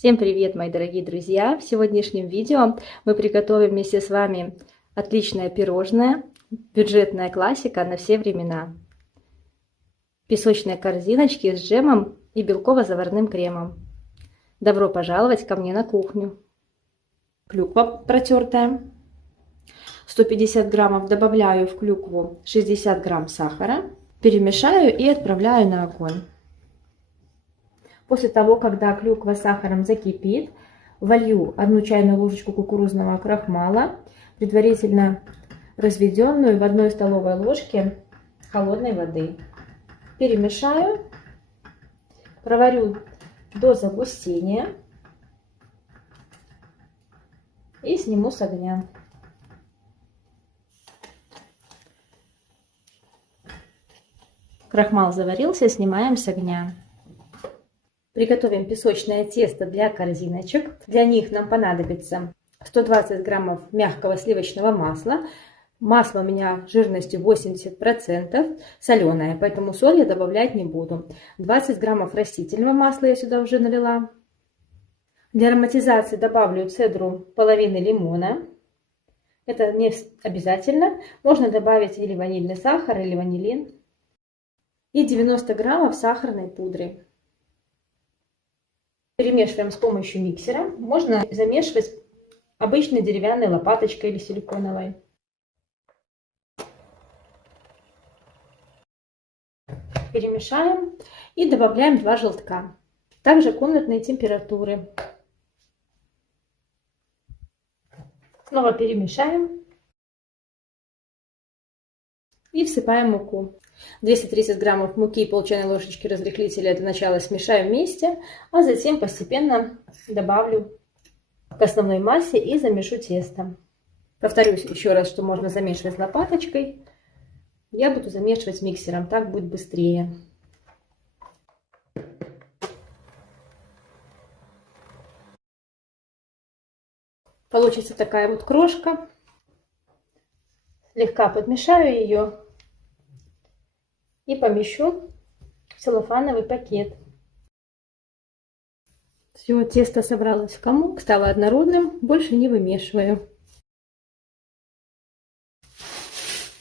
Всем привет, мои дорогие друзья! В сегодняшнем видео мы приготовим вместе с вами отличное пирожное, бюджетная классика на все времена. Песочные корзиночки с джемом и белково-заварным кремом. Добро пожаловать ко мне на кухню. Клюква протертая. 150 граммов добавляю в клюкву 60 грамм сахара. Перемешаю и отправляю на огонь. После того, когда клюква с сахаром закипит, волью 1 чайную ложечку кукурузного крахмала, предварительно разведенную в 1 столовой ложке холодной воды. Перемешаю, проварю до загустения и сниму с огня. Крахмал заварился, снимаем с огня. Приготовим песочное тесто для корзиночек. Для них нам понадобится 120 граммов мягкого сливочного масла. Масло у меня жирностью 80%, соленое, поэтому соль я добавлять не буду. 20 граммов растительного масла я сюда уже налила. Для ароматизации добавлю цедру половины лимона. Это не обязательно. Можно добавить или ванильный сахар, или ванилин. И 90 граммов сахарной пудры. Перемешиваем с помощью миксера. Можно замешивать обычной деревянной лопаточкой или силиконовой. Перемешаем и добавляем 2 желтка. Также комнатной температуры. Снова перемешаем. И всыпаем муку. 230 граммов муки и пол чайной ложечки разрыхлителя для начала смешаю вместе, а затем постепенно добавлю к основной массе и замешу тесто. Повторюсь еще раз, что можно замешивать лопаточкой. Я буду замешивать миксером, так будет быстрее. Получится такая вот крошка. Слегка подмешаю ее и помещу в целлофановый пакет. Все, тесто собралось в комок, стало однородным, больше не вымешиваю.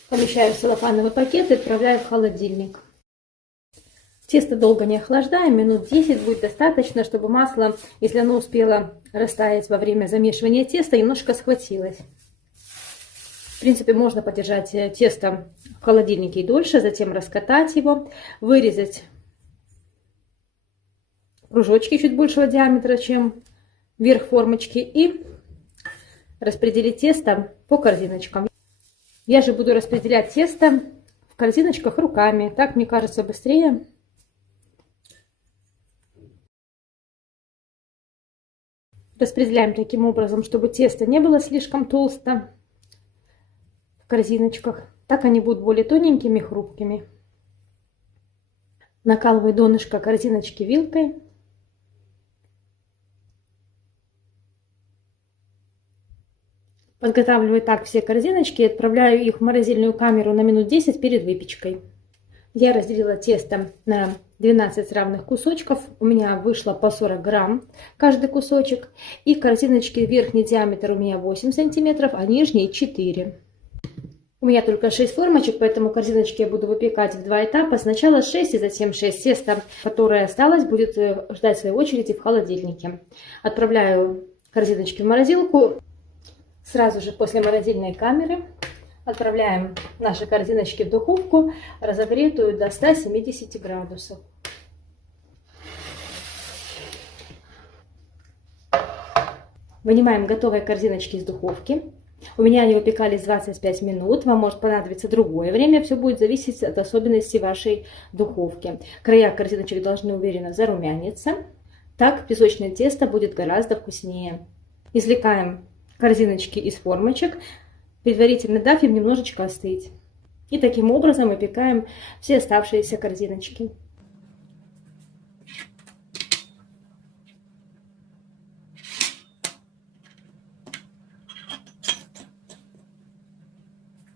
Помещаю в целлофановый пакет и отправляю в холодильник. Тесто долго не охлаждаем, минут 10 будет достаточно, чтобы масло, если оно успело растаять во время замешивания теста, немножко схватилось. В принципе, можно подержать тесто в холодильнике и дольше, затем раскатать его, вырезать кружочки чуть большего диаметра, чем верх формочки, и распределить тесто по корзиночкам. Я же буду распределять тесто в корзиночках руками, так мне кажется быстрее. Распределяем таким образом, чтобы тесто не было слишком толсто в корзиночках. Так они будут более тоненькими и хрупкими. Накалываю донышко корзиночки вилкой. Подготавливаю так все корзиночки и отправляю их в морозильную камеру на минут 10 перед выпечкой. Я разделила тесто на 12 равных кусочков. У меня вышло по 40 грамм каждый кусочек. И корзиночки верхний диаметр у меня 8 сантиметров, а нижний 4. У меня только 6 формочек, поэтому корзиночки я буду выпекать в 2 этапа. Сначала 6 и затем 6. Тесто, которое осталось, будет ждать своей очереди в холодильнике. Отправляю корзиночки в морозилку. Сразу же после морозильной камеры отправляем наши корзиночки в духовку, разогретую до 170 градусов. Вынимаем готовые корзиночки из духовки. У меня они выпекались 25 минут, вам может понадобиться другое время, все будет зависеть от особенностей вашей духовки. Края корзиночек должны уверенно зарумяниться, так песочное тесто будет гораздо вкуснее. Извлекаем корзиночки из формочек, предварительно дав им немножечко остыть. И таким образом выпекаем все оставшиеся корзиночки.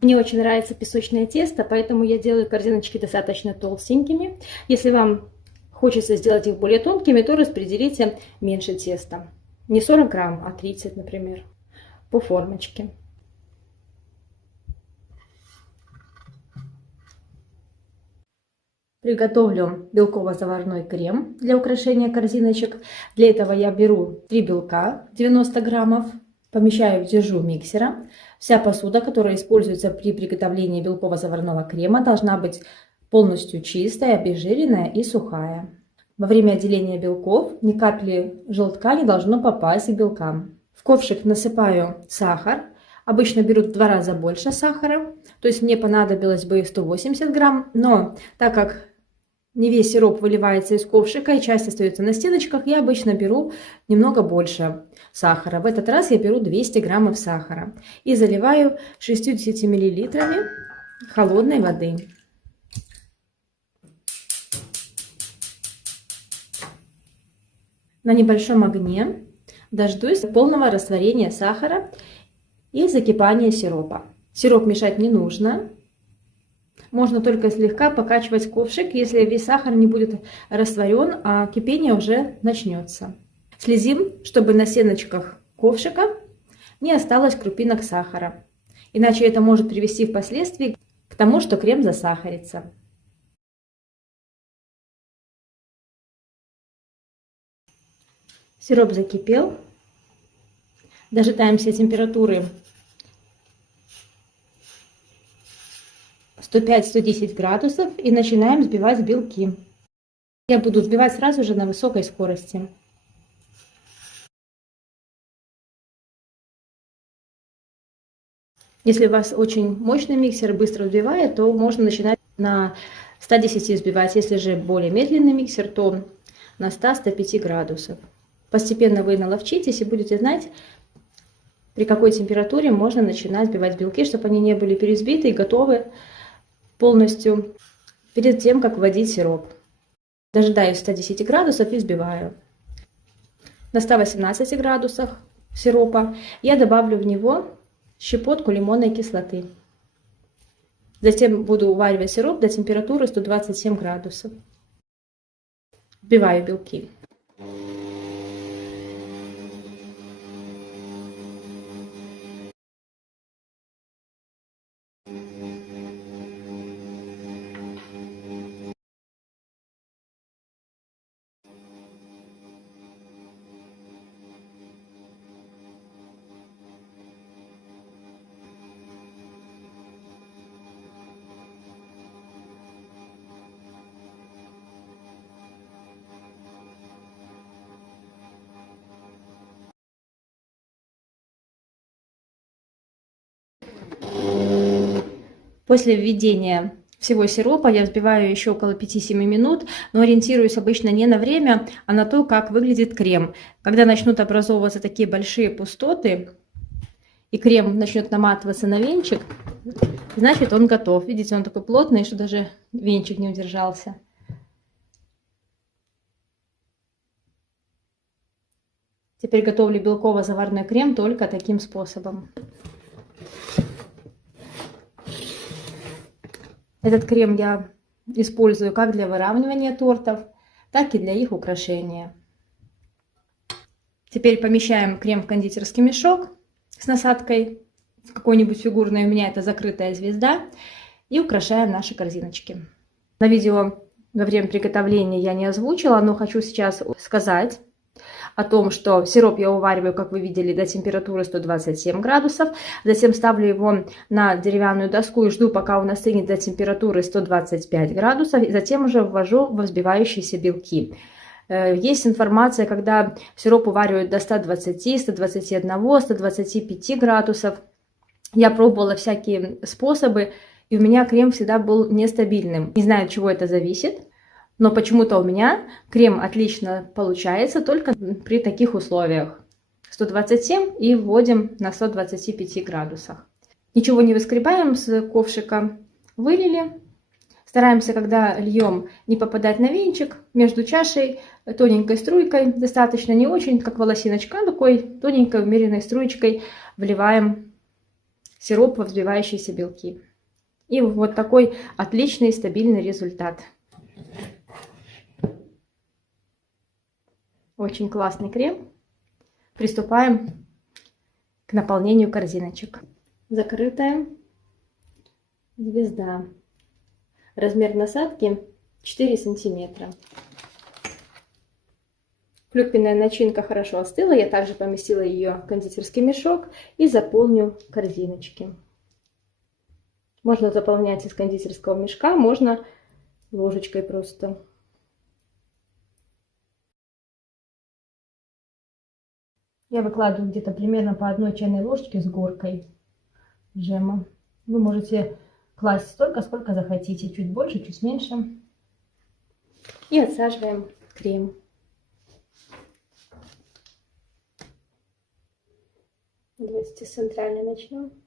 Мне очень нравится песочное тесто, поэтому я делаю корзиночки достаточно толстенькими. Если вам хочется сделать их более тонкими, то распределите меньше теста. Не 40 грамм, а 30, например, по формочке. Приготовлю белково-заварной крем для украшения корзиночек. Для этого я беру 3 белка 90 граммов, помещаю в держу миксера. Вся посуда, которая используется при приготовлении белково-заварного крема, должна быть полностью чистая, обезжиренная и сухая. Во время отделения белков ни капли желтка не должно попасть к белкам. В ковшик насыпаю сахар. Обычно беру в 2 раза больше сахара, то есть мне понадобилось бы 180 грамм, но так как не весь сироп выливается из ковшика и часть остается на стеночках, я обычно беру немного больше сахара. В этот раз я беру 200 граммов сахара и заливаю 60 миллилитрами холодной воды. На небольшом огне дождусь полного растворения сахара и закипания сиропа. Сироп мешать не нужно. Можно только слегка покачивать ковшик, если весь сахар не будет растворен, а кипение уже начнется. Следим, чтобы на стеночках ковшика не осталось крупинок сахара. Иначе это может привести впоследствии к тому, что крем засахарится. Сироп закипел. Дожидаемся температуры 105-110 градусов и начинаем взбивать белки. Я буду взбивать сразу же на высокой скорости. Если у вас очень мощный миксер, быстро взбивает, то можно начинать на 110 взбивать. Если же более медленный миксер, то на 100-105 градусов. Постепенно вы наловчитесь и будете знать, при какой температуре можно начинать взбивать белки, чтобы они не были перевзбиты и готовы полностью перед тем, как вводить сироп. Дожидаюсь 110 градусов и взбиваю. На 118 градусах сиропа я добавлю в него щепотку лимонной кислоты. Затем буду уваривать сироп до температуры 127 градусов. Взбиваю белки. После введения всего сиропа я взбиваю еще около 5-7 минут, но ориентируюсь обычно не на время, а на то, как выглядит крем. Когда начнут образовываться такие большие пустоты, и крем начнет наматываться на венчик, значит он готов. Видите, он такой плотный, что даже венчик не удержался. Теперь готовлю белково-заварной крем только таким способом. Этот крем я использую как для выравнивания тортов, так и для их украшения. Теперь помещаем крем в кондитерский мешок с насадкой в какой-нибудь фигурной, у меня это закрытая звезда, и украшаем наши корзиночки. На видео во время приготовления я не озвучила, но хочу сейчас сказать о том, что сироп я увариваю, как вы видели, до температуры 127 градусов. Затем ставлю его на деревянную доску и жду, пока он остынет до температуры 125 градусов. И затем уже ввожу во взбивающиеся белки. Есть информация, когда сироп уваривают до 120, 121, 125 градусов. Я пробовала всякие способы, и у меня крем всегда был нестабильным. Не знаю, от чего это зависит. Но почему-то у меня крем отлично получается только при таких условиях. 127 и вводим на 125 градусах. Ничего не выскребаем с ковшика. Вылили. Стараемся, когда льем, не попадать на венчик. Между чашей тоненькой струйкой, достаточно не очень, как волосиночка, а такой тоненькой умеренной струечкой вливаем сироп во взбивающиеся белки. И вот такой отличный стабильный результат. Очень классный крем. Приступаем к наполнению корзиночек. Закрытая звезда. Размер насадки 4 сантиметра. Клюквенная начинка хорошо остыла. Я также поместила ее в кондитерский мешок и заполню корзиночки. Можно заполнять из кондитерского мешка, можно ложечкой просто. Я выкладываю где-то примерно по 1 чайной ложечке с горкой джема. Вы можете класть столько, сколько захотите, чуть больше, чуть меньше. И отсаживаем крем. Давайте с центральной начнем.